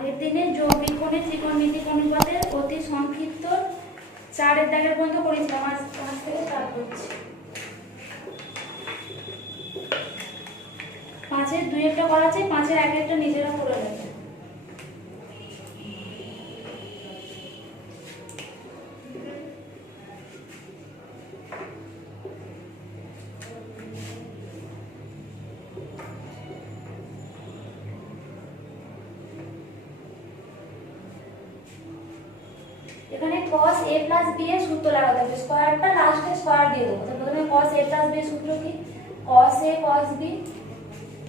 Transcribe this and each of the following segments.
আগের দিনে যৌগিক কোণে ত্রিকোণমিতিক অনুপাতের অতি সংক্ষিপ্ত 4 দাগের পর্যন্ত করেছিলাম। আজ 5 থেকে স্টার্ট করছি। 5-এর 2 একটা করা আছে, 5-এর 1 একটা নিজেরা করে নেবে। এখানে cos a + b এর সূত্র লাগাতে হবে। স্কয়ারটা লাস্টে স্কয়ার দিয়ে দেবো। তো প্রথমে cos a + b এর সূত্র কি? cos a cos b,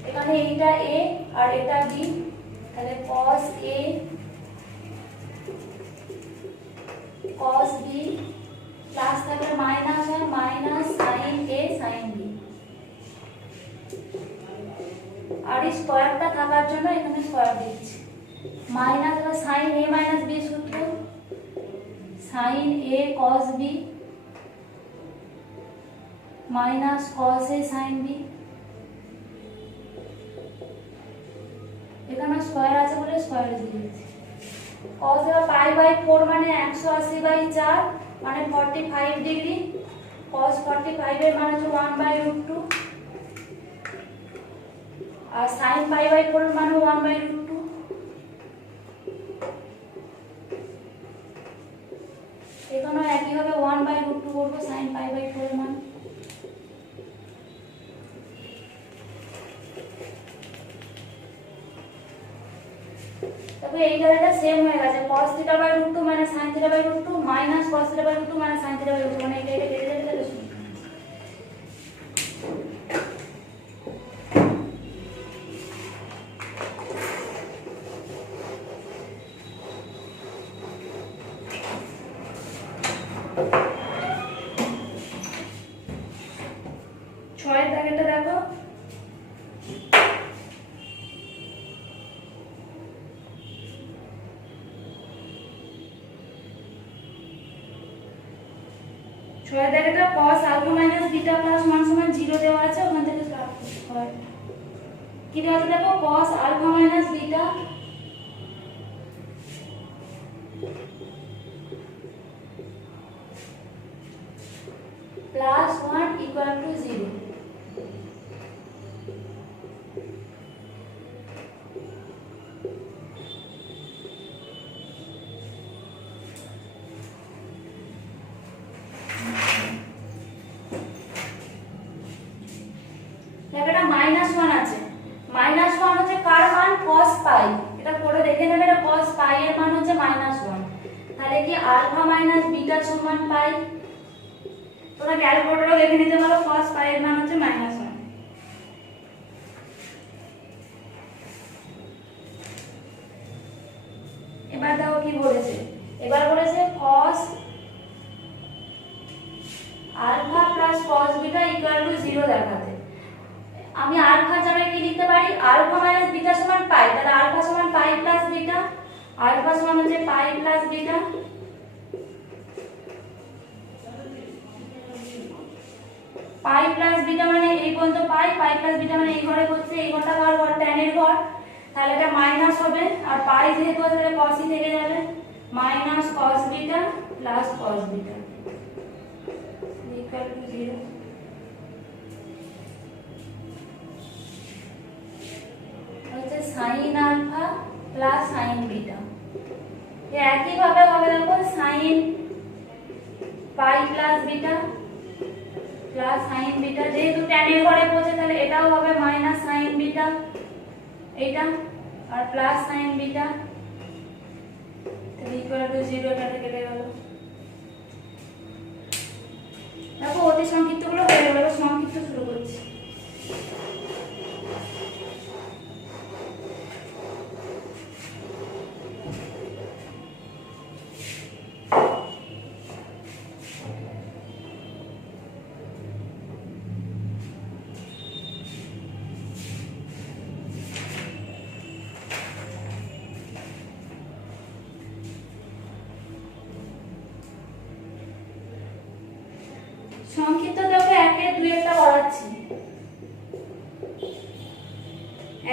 এখানে এইটা a আর এটা b, তাহলে cos a cos b plus থাকলে মাইনাস হয় minus sin a sin b। আর এই স্কয়ারটা থাকার জন্য এখানে স্কয়ার দিচ্ছি। মাইনাস বা sin a - b সূত্র sin a cos b minus cos a sin b। এখানে স্কয়ার আছে বলে স্কয়ার দিয়ে দিচ্ছি। cos এর π/4 মানে 180/4 মানে 45 ডিগ্রি। cos 45 এর মান হচ্ছে 1/√2 আর sin π/4 এর মান 1/√2। এখানেও একই হবে 1/√2 করব sin π/4 এর মান। তবে এই জায়গাটা সেম হয়ে গেছে। cos θ/√2 মানে sin θ/√2 মাইনাস cos θ/√2 মানে sin θ/√2 মানে এটা কেটে যাবে তাহলে শুনুন। ছয়ের দাগেটা দেখো। ছয়ের দাগেটা cos α - β + 1 = 0 দেওয়া আছে, ওখান থেকে স্টার্ট করতে হয়। কি দেওয়া আছে দেখো, cos α - β + 1 = 0। এখানে -1 আছে। -1 হচ্ছে কার মান? cos π। এটা করে দেখে নেবে, এটা cos π এর মান হচ্ছে -1। তাহলে কি α - β = π? তোমরা ক্যালকুলেটরও দেখে নিতে পারো, cos π এর মান হচ্ছে -1। এবার দেখো কি বলেছে। এবার বলেছে cos α + cos β = 0 দেখাতে। আমি আলফা জায়গায় কি লিখতে পারি? α - β = π। তাহলে α = π + β, আলফা সমান হচ্ছে π + β। π + β মানে এই পর্যন্ত π + β মানে এই ঘরে হচ্ছে, এই ঘরটা কার ঘর? tan এর ঘর। তাহলে এটা মাইনাস হবে আর π যেহেতু আছে তাহলে cos থেকে যাবে minus cos β plus cos β equal to 0। হচ্ছে sin α প্লাস sin β। একই ভাবে হবে দেখো sin π + β প্লাস sin β, যেহেতু tan এর ঘরে পড়ছে তাহলে এটাও হবে মাইনাস sin β এটা আর প্লাস sin β ইকুয়াল টু 0। এটা কেটে গেল। দেখো অতি সংক্ষিপ্ত গুলো হয়ে গেল। সংক্ষিপ্ত শুরু করছি। সংক্ষিপ্ত দেখো 1-এর 2 একটা করাচ্ছি।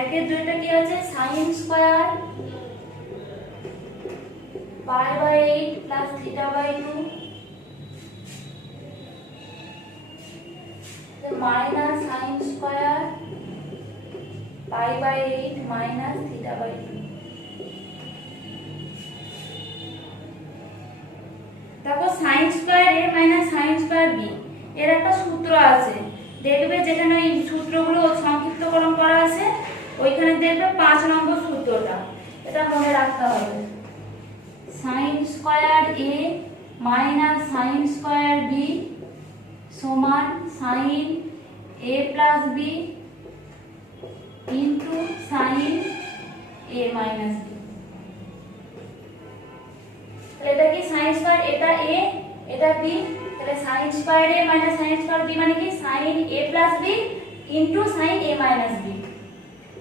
1-এর 2 টা কি আছে? sin square π/8 plus θ/2 minus sin square π/8 minus θ/2। দেখো sin square a minus sin square b এর একটা সূত্র আছে, দেখবে যেখানে এই সূত্রগুলো সংক্ষিপ্তকরণ করা আছে ওইখানে দেখবে 5 নম্বর সূত্রটা, এটা মনে রাখতে হবে। sin square a minus sin square b সমান sin a plus b into sin a minus b। তাহলে এটা কি sin স্কয়ার, এটা a এটা b, তাহলে sin square a minus sin square b মানে কি sin a plus b into sin a minus b।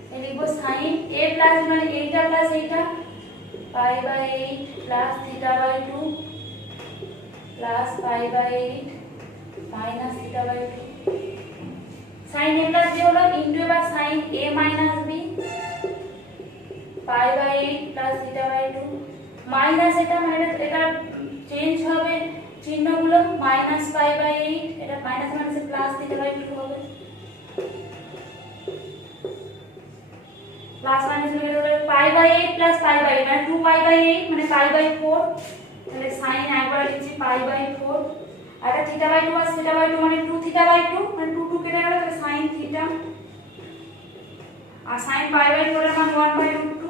তাহলে লিখব sin a plus মানে এইটা প্লাস এইটা π/8 plus θ/2 plus π/8 minus θ/2। sin a plus b হলো into এবার sin a minus b π/8 plus θ/2 minus এটা মানে এটা চেঞ্জ হবে চিহ্নগুলো minus π/8 এটা মাইনাস মাইনাসে প্লাস θ/2 হবে, প্লাস মাইনাস হয়ে গেল π/8 plus π/8 মানে 2π/8 মানে π/4, তাহলে sin একবার লিখছি π/4 আর এটা θ/2 আর θ/2 মানে 2θ/2 মানে 2 2 কেটে গেল তাহলে sin θ আর sin π/4 এর মান 1/√2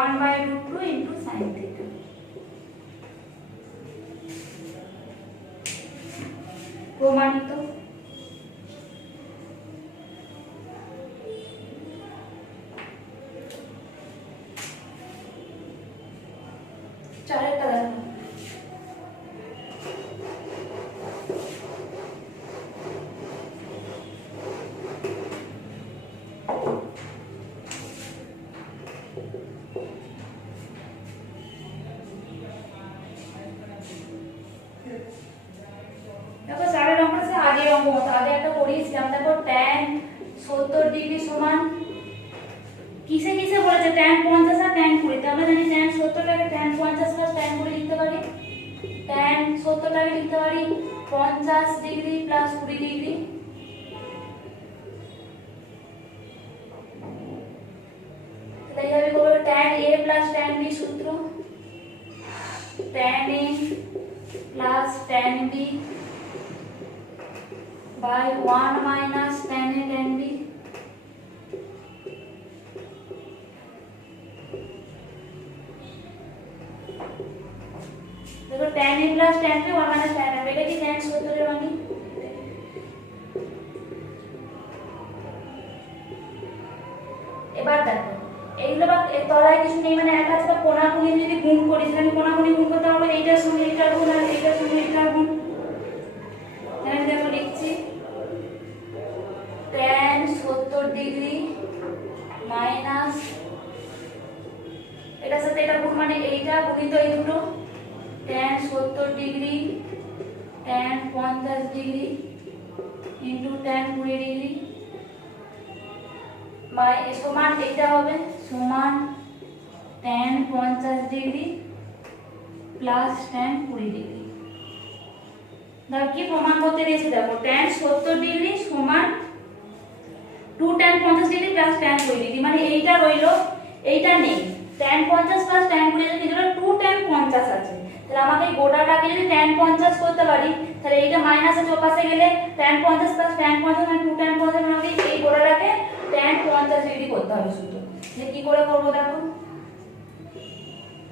1/√2 into sin θ। প্রমাণিত। চারেরটা দেখো দেখো চারের অঙ্ক আছে আগের অঙ্ক মতো, আগে একটা করিয়েছিলাম। দেখো tan 70 ডিগ্রি সমান কিসে কিসে বলেছে tan 50 আর tan 20, তো আমরা জানি tan 70 টাকে tan 50 প্লাস tan 20 লিখতে পারি, tan 70 টাকে লিখতে পারি 50 ডিগ্রি প্লাস 20 ডিগ্রি, তাহলে এইভাবে করব tan a plus tan b সূত্র tan a plus tan b by 1 minus tan a tan b। देखो tan a plus tan b 1 minus tan a এটা কি tan 70 এর মানে। এবার দেখো এইগুলো বা তলায় কিছু নেই মানে এক আছে কোণাকুণি যদি গুণ করি তাহলে কোণাকুণি গুণ করতে হবে এইটার সঙ্গে এইটার গুণ আর এইটার সঙ্গে এইটার গুণ। তাহলে দেখো লিখছি tan 70 ডিগ্রি মাইনাস এটার সাথে এটা গুণ মানে এইটা গুণিত এই দুটো tan 70 degree tan 50 degree into tan 20 degree by সমান এইটা হবে সমান tan 50 degree plus tan 20 degree. দেখো কি প্রমাণ করতে দিয়েছি, দেখো tan 70 ডিগ্রি সমান 2 tan 50 degree plus tan 20 degree মানে এইটা রইলো এইটা নেই, tan 50 প্লাস tan 20 এর ভিতরে 2 tan 50 আছে, তাহলে আমাকে এই গোটাটাকে যদি tan 50 করতে পারি তাহলে এইটা মাইনাসে চোপাসে গেলে tan 50 প্লাস tan 50 মানে 2 tan 50 মানে আমাকে এই গোটাটাকে tan 50 ডিগ্রি করতে হবে শুধু। যে কি করে করব দেখো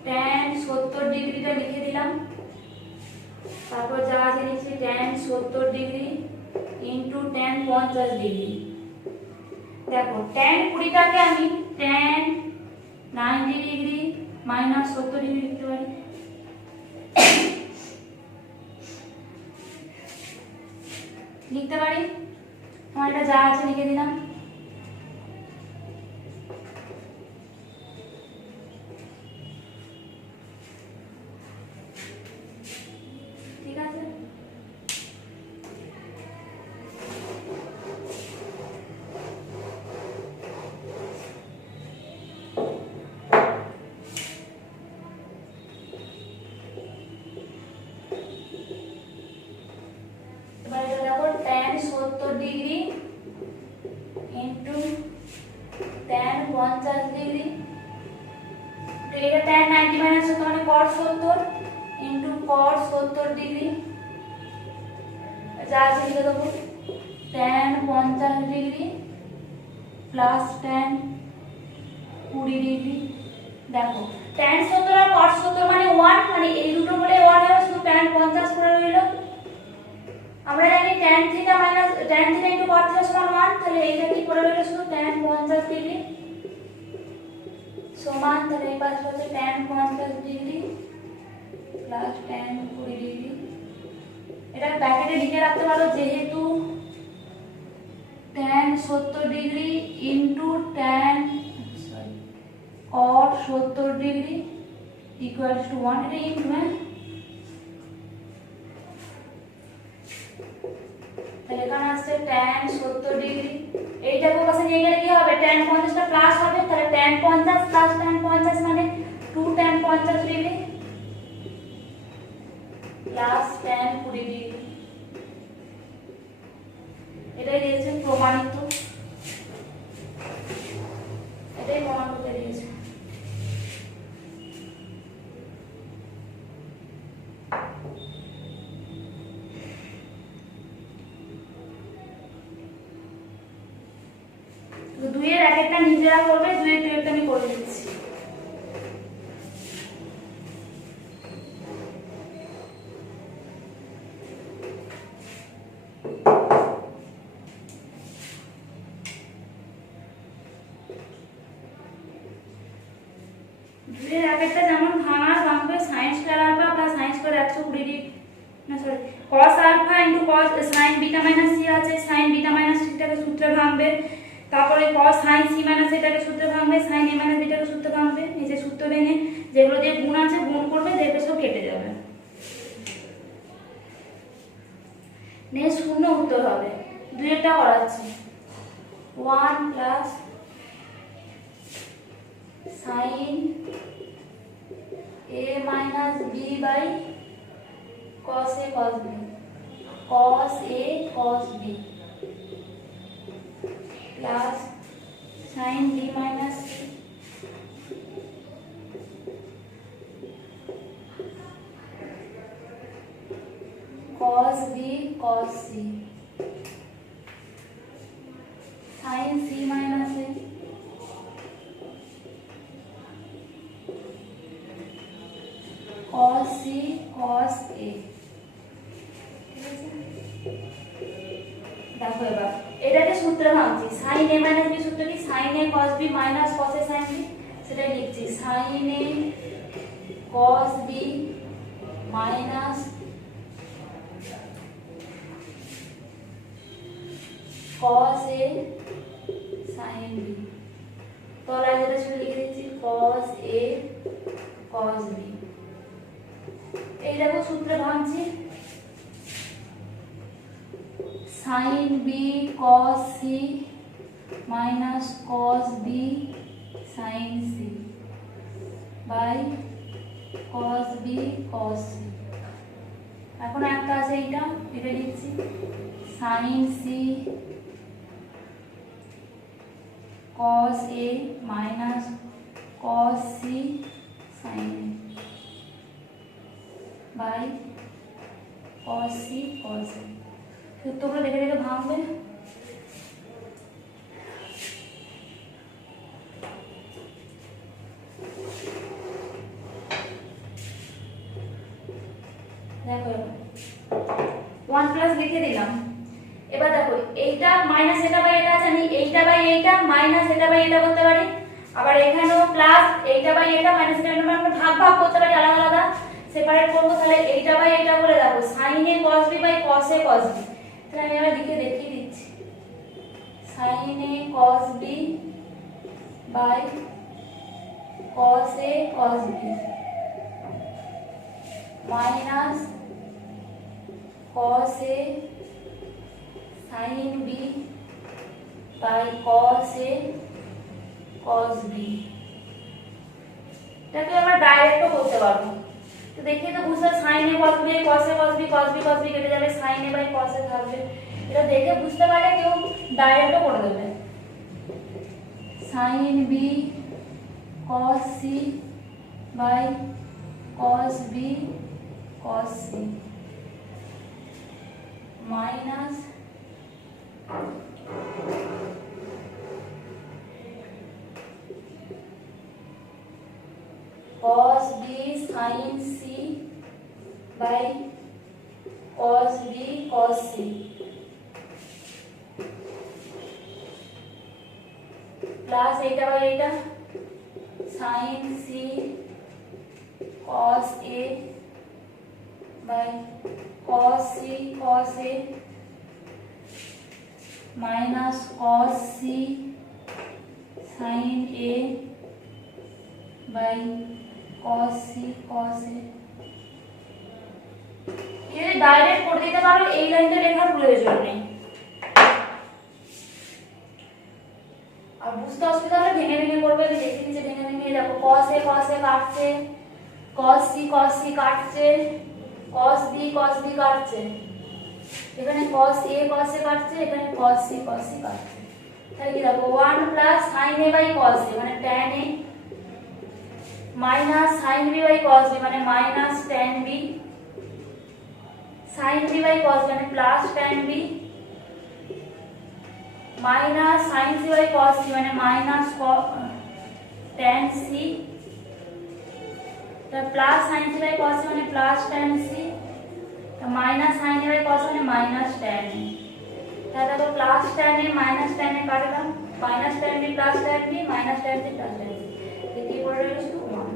tan 70 ডিগ্রিটা লিখে দিলাম, তারপর যা আছে লিখছি tan 70 degree into tan 50 degree. দেখো tan 20 টাকে আমি tan 90 ডিগ্রি মাইনাস 70 ডিগ্রি লিখতে পারি, লিখতে পারি আমার এটা যা আছে লিখে দিলাম। ঠিক আছে ডিগ্রি ইন্টু tan 50 ডিগ্রি, এটা tan 90 মাইনাস 70 মানে cos 70 ইন্টু cos 70 ডিগ্রি, যা আছে লিখে দেবো tan 50 degree plus tan 20 degree. দেখো tan 70 আর cos 70 মানে 1, মানে এই দুটো বলে 1 হবে, শুধু tan 50 পড়ে রইল। আমরা জানি tan theta minus tan theta into cos theta সমান 1, তাহলে এইটা কি পড়ে রইল শুধু tan 50 ডিগ্রি সমান, তাহলে এই পাশে হচ্ছে tan 50 degree plus tan 20 degree. এটা ব্র্যাকেটে লিখে রাখতে পারো, যেহেতু tan 70 degree into tan cos 70 degree equals to 1, এটা ইনটু তাহলে এখানে আসছে tan 70 ডিগ্রি, এইটাকে পাশে নিয়ে গেলে কি হবে tan 50 টা প্লাস হবে, তাহলে tan 50 প্লাস tan 50 মানে 2 tan 50 degree plus tan 20 degree. এটাই দিয়েছে প্রমাণিত, এটাই প্রমাণ করতে দিয়েছে। তো দুইয়ের এক একটা নিজেরা করবে, দুইয়ের দুইয়েরটা আমি করে দিচ্ছি। দুইয়ের এক একটা যেমন ভাঙবে sin square alpha plus sin square 120 degree, না sorry cos alpha into cos sin beta minus সি আছে, sin বিটা মাইনাস সিটাকে সূত্রে ভাঙবে, তারপরে cos sin c মাইনাস এটাকে সূত্রে ভাঙবে, sin a মাইনাস বিটাকে সূত্রে ভাঙবে, এই যে সূত্র ভেঙে যেগুলো দিয়ে গুণ আছে গুণ করবে, দেখবে সব কেটে যাবে। নেক্সট শূন্য উত্তর হবে, দুইটা করাচ্ছি 1 plus sin a minus b by cos a cos b, cos a cos b plus sin b minus c cos b cos c sin c minus a cos c cos a। দেখো এবার এটাকে সূত্রে ভাঙছি, sin a minus b সূত্র কি sin a cos b minus cos a sin b, সেটাই লিখছি sin a cos b minus cos a sin b, তলায় যেটা ছিল লিখে দিচ্ছি cos a cos b। এই দেখো সূত্রে ভাঙছি sin b cos c minus cos b sin c by cos b cos c। এখন একটা আছে এটা, এটা লিখছি sin c cos a minus cos c sin a by cos c cos a। সূত্রগুলো দেখে দেখে ভাঙবে। দেখো 1 প্লাস লিখে দিলাম। এবার দেখো এইটা মাইনাস এটা বাই এটা আছে, আমি এইটা বাই এইটা মাইনাস এটা বাই এটা করতে পারি, আবার এখানেও প্লাস এইটা বাই এটা মাইনাস এটা আমরা ভাগ ভাগ করতে পারি, আলাদা আলাদা সেপারেট করব। তাহলে এইটা বাই এটা করে দেখো sin a cos b by cos a cos b, তাহলে আমি আবার লিখে দেখিয়ে দিচ্ছি sin a cos b by cos a cos b minus cos a sin b by cos a cos b। এটাকে আমরা ডাইরেক্টও করতে পারবো, তো দেখিয়ে তো বুঝতে sin a cos b cos a cos b cos b cos b কেটে যাবে, sin a by cos a থাকবে। এটা দেখে বুঝতে পারলে কেউ ডাইরেক্টও করে দেবে। sin b cos c by cos b cos c minus cos b sin c by cos b cos c plus iota bye Etah sin c cos a by cos c cos a minus cos c sin a by cos c cos a ये direct कर দিতে পারো, এই লাইনটা লেখার প্রয়োজন নেই। আর বুঝতে অসুবিধা হলে ভেঙে ভেঙে করবে, আমি দেখে নিচে ভেঙে ভেঙে দেখো cos a কাটছে, cos c কাটছে, cos b কাটছে, এখানে cos a কাটছে, এখানে cos c কাটছে। তাহলে কি দেখো 1 plus sin a by cos a মানে tan a minus sin b by cos b মানে minus tan b, sin b by cos b মানে plus tan b minus sin c by cos c মানে minus tan c, तो plus sin c by cos c মানে plus tan c, तो minus sin a by cos c মানে minus tan a। তাহলে দেখো plus tan a minus tan a কাটলাম, minus tan b plus tan b minus tan c plus tan c, ये কি করে রইলো 1।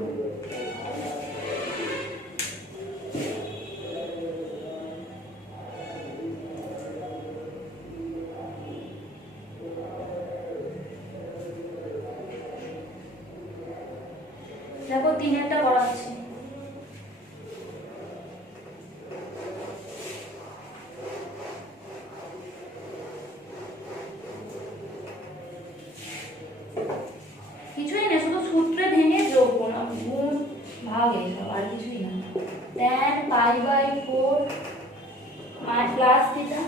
দেখো 3 একটা করাচ্ছি, কিছুই না, শুধু সূত্রে ভেঙে যোগ গুণ ভাগ এইসব, আর কিছুই না। tan pi by 4 plus theta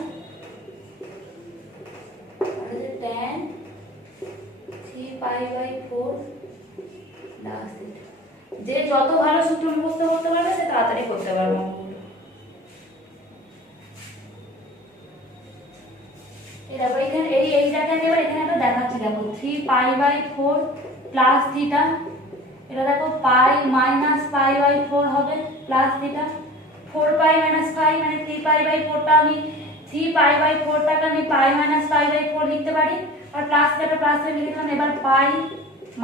আর tan 3 pi by 4 plus theta. যে যত ভালো সূত্র মুখস্থ করতে পারবে সে তাড়াতাড়ি করতে পারবে অঙ্কগুলো। এই দেখো এখানে এই জায়গায় এবার এখানে একটা দেখাচ্ছি, দেখো 3 পাই বাই 4 প্লাস থিটা, এটা দেখো পাই মাইনাস পাই বাই 4 হবে প্লাস থিটা, 4 পাই মাইনাস পাই মানে 3 পাই বাই 4টা আমি 3 পাই বাই 4টাকে আমি পাই মাইনাস পাই বাই 4 লিখতে পারি, আর প্লাস থিটা প্লাস এ লিখলাম। এবার পাই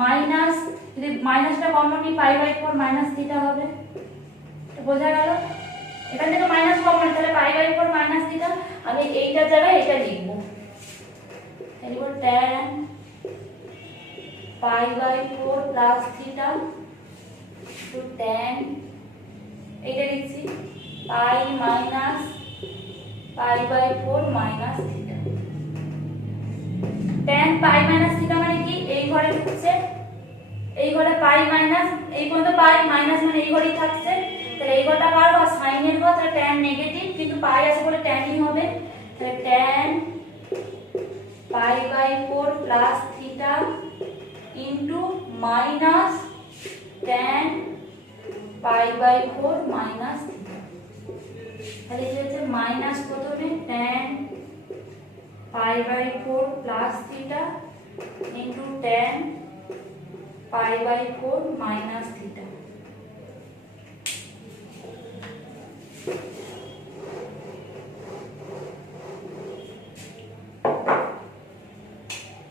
মাইনাস, যদি মাইনাসটা কমন নিই পাই বাই 4 মাইনাস থিটা হবে, তো বোঝা গেল। এখান থেকে মাইনাস কমন, তাহলে পাই বাই 4 মাইনাস থিটা, আমি এইটার জায়গায় এটা লিখব, লিখব tan pi by 4 plus theta to tan, এইটা লিখছি pi minus pi by 4 minus theta. tan pi minus theta মানে কি, এই ঘরে ঢুকছে, এই ঘরে পাই মাইনাস, এই পর্যন্ত পাই মাইনাস মানে এই ঘরেই থাকছে, তাহলে এই ঘরটা কার বা sin এর ঘর, তাহলে tan নেগেটিভ, কিন্তু পাই আছে বলে tan ই হবে, তাহলে tan pi by 4 plus theta into minus tan pi by 4 minus theta. তাহলে এই হচ্ছে মাইনাস প্রথমে tan pi by 4 plus theta into tan pi by 4 minus theta.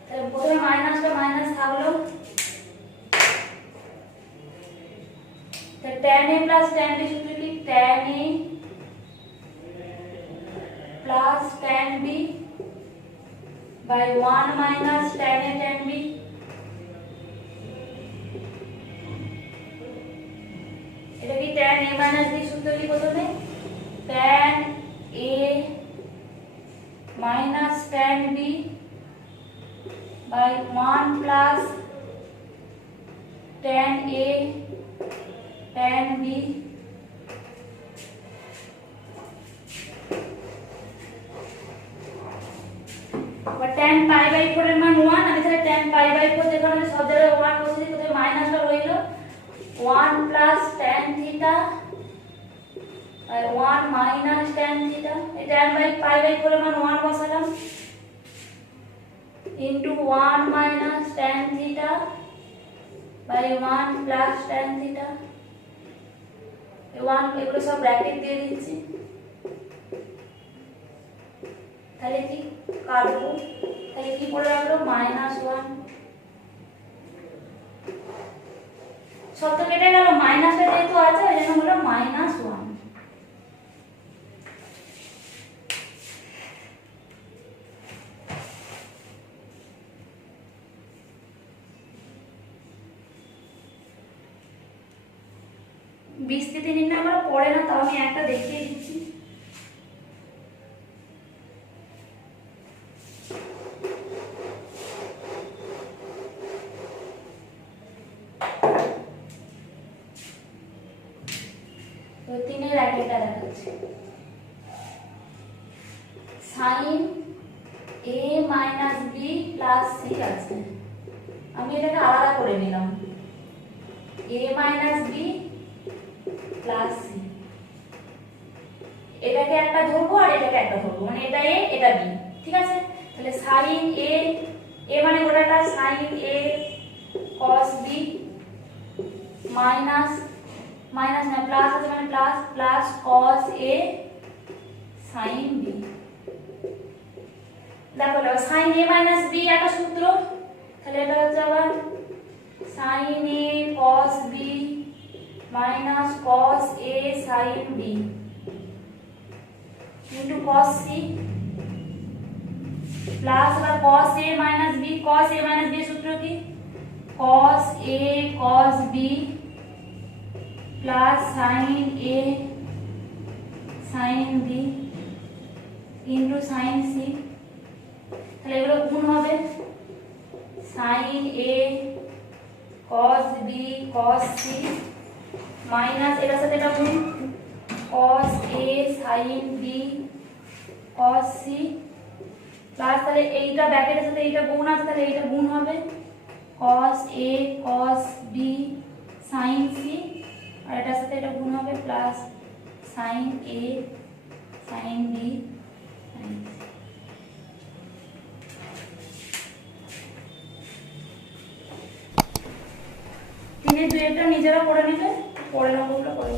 তাহলে প্রথমে মাইনাসটা মাইনাস থাকলো, তাহলে tan a plus tan b সূত্র কি, tan a plus tan b by 1 minus tan a tan b, এটা কি tan a minus b সূত্র কি প্রথমে, tan a minus tan b by 1 plus tan a tan b বা tan pi by 4 এর মান 1, আমি তাহলে tan পাই বাই 4 যেখানে আমি সব জায়গায় 1 বসিয়ে দিই, কোথায় মাইনাসটা রইল 1 প্লাস tan থিটা আর 1 মাইনাস tan থিটা। এই tan বাই পাই বাই 4 এর মান 1 বসালাম ইনটু 1 মাইনাস tan থিটা বাই 1 প্লাস tan থিটা। 1 এগুলো সব ব্র্যাকেট দিয়ে দিচ্ছি, তাহলে কি কাটবো, তাহলে কি পড়ে রাখলো -1। সব তো কেটে গেল, মাইনাসটা যেহেতু আছে ওই জন্য হলো -1। বিস্তৃতি নির্ণয় আমরা পড়ে না, তাও আমি একটা দেখিয়ে দিচ্ছি। তো 3 এর আগেটা দেখাচ্ছি, sin a minus b plus c আছে, আমি এটাকে আলাদা করে নিলাম a minus b plus c, এটাকে একটা ধরবো আর এটাকে একটা ধরবো, মানে এটা a এটা b, ঠিক আছে। তাহলে sin a মানে গোটাটা sin a cos b minus minus না প্লাস আছে মানে plus plus cos a sin b। দেখো sin a মাইনাস b একটা সূত্র, তাহলে এটা হচ্ছে আবার sin a cos b minus cos a sin b into cos c plus আবার cos a minus b, cos a minus b সূত্র কি cos a cos b plus sin a sin b into sin c। তাহলে এগুলো গুণ হবে sin a cos b cos c minus এটার সাথে এটা গুণ cos a sin b cos c plus তাহলে এইটা ব্র্যাকেটের সাথে এইটা গুণ আছে, তাহলে এইটা গুণ হবে cos a cos b sin c, আর এটার সাথে এটা গুণ হবে plus sin a sin b sin c। তিনের দুইটা নিজেরা করে নিলে পরের অঙ্কগুলো করে